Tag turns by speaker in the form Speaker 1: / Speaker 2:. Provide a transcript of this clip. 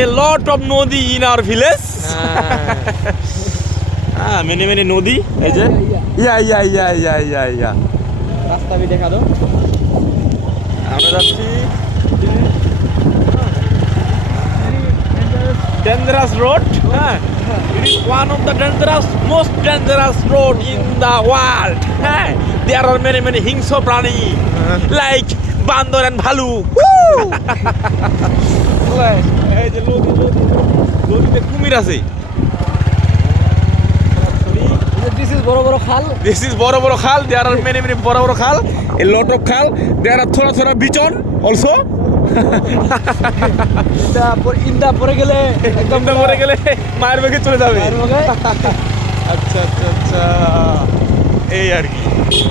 Speaker 1: a lot of নদী in our village. হ্যাঁ মেনে মেনে নদী এই যে। ইয়া ইয়া ইয়া ইয়া ইয়া ইয়া
Speaker 2: রাস্তা भी দেখা দো
Speaker 1: আমরা যাচ্ছি। ডেঞ্জারাস রোড হ্যাঁ। It is one of the dangerous most dangerous road in the world হ্যাঁ। দেয়ার আর মেনি মেনি হিংস্র প্রাণী লাইক বান্দর অ্যান্ড ভালু। নদীতে কুমির আছে।
Speaker 2: দিস ইজ বড় বড় খাল।
Speaker 1: দিস ইজ বড় বড় খাল দেয়ার আর মেনি মেনি বড় বড় খাল। এ লট অফ খাল দেয়ার আর থোড়া থোড়া বিচন অলসো
Speaker 2: ইন্দা ইন্দা পরে গেলে
Speaker 1: একদম গেলে মায়ের বেগে চলে যাবে। আচ্ছা আচ্ছা আচ্ছা। এই আর কি।